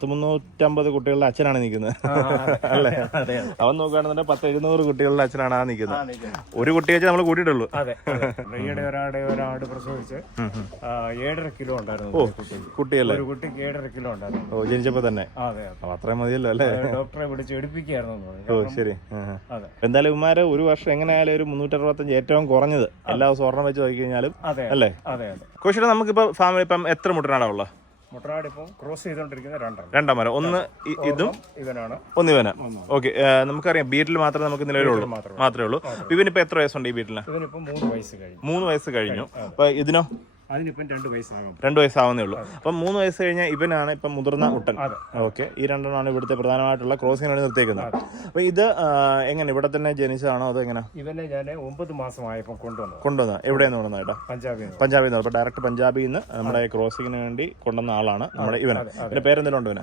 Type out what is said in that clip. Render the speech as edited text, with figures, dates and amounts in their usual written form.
350 കുട്ടികളുടെ അച്ഛനാണ് നിൽക്കുന്നത് അല്ലേ? അവൻ നോക്കുകയാണെന്നുണ്ടെങ്കിൽ 700 കുട്ടികളുടെ അച്ഛനാണ് ആ നിൽക്കുന്നത്. ഒരു കുട്ടിയെ നമ്മൾ കൂട്ടിയിട്ടുള്ളൂ. അതെ, ഈയിടെ ഒരാട് പ്രസവിച്ച് 7.5 കിലോ ഉണ്ടായിരുന്നു. കുട്ടിയല്ലേ? ഒരു കുട്ടിക്ക് 7.5 കിലോ ഉണ്ടായിരുന്നു. ഓ, ജനിച്ചപ്പോ തന്നെ. അതെ, അത്രയും മതിയല്ലോ അല്ലേ? ഡോക്ടറെ വിളിച്ച് എടുപ്പിക്കായിരുന്നു. ഓ ശരി. എന്തായാലും ഇവന്മാര് ഒരു വർഷം എങ്ങനെയായാലും ഒരു 365 ഏറ്റവും കുറഞ്ഞത് എല്ലാ ദിവസവും ഒരെണ്ണം വെച്ച് നോക്കി കഴിഞ്ഞാലും അല്ലേ? അതെ. കോശിയുടെ നമുക്കിപ്പോ ഫാമിലി ഇപ്പം എത്ര മുട്ടനാടാ ഉള്ളത്? മുട്ടനാട് ഇപ്പം ക്രോസ് ചെയ്തോണ്ടിരിക്കുന്നത് രണ്ടാം മരം. ഒന്ന് ഇതും ഇവനാണ്. ഒന്ന് ഇവനാ. ഓക്കെ, നമുക്കറിയാം ബീറ്റിൽ മാത്രമേ നമുക്ക് നിലവിലുള്ളൂ, മാത്രമേ ഉള്ളൂ. ഇവനിപ്പോ എത്ര വയസ്സുണ്ട് ഈ ബീറ്റില്? ഇവനിപ്പം 3 വയസ്സ് കഴിഞ്ഞു. 3 വയസ്സ് കഴിഞ്ഞു. അപ്പൊ ഇതിനോ? അതിനിപ്പം 2 വയസ്സാകും. 2 വയസ്സാവുന്നേ ഉള്ളൂ. അപ്പം 3 വയസ്സ് കഴിഞ്ഞാൽ ഇവനാണ് ഇപ്പം മുതിർന്ന മുട്ടൻ. ഓക്കെ, ഈ രണ്ടെണ്ണമാണ് ഇവിടുത്തെ പ്രധാനമായിട്ടുള്ള ക്രോസിങ്ങിന് വേണ്ടി നിർത്തിയേക്കുന്നത്. അപ്പൊ ഇത് എങ്ങനെ ഇവിടെ തന്നെ ജനിച്ചതാണോ അതോ എങ്ങനെ? ഇവനെ ഞാൻ 9 മാസമായപ്പോൾ കൊണ്ടുവന്ന എവിടെയെന്ന് കൊണ്ടുവന്നേട്ടാ? പഞ്ചാബിൽ നിന്ന്. അപ്പൊ ഡയറക്റ്റ് പഞ്ചാബിൽ നിന്ന് നമ്മുടെ ക്രോസിങ്ങിന് വേണ്ടി കൊണ്ടുവന്ന ആളാണ് നമ്മുടെ ഇവന്. പിന്നെ പേരെന്തെങ്കിലും ഉണ്ടോ ഇവന്?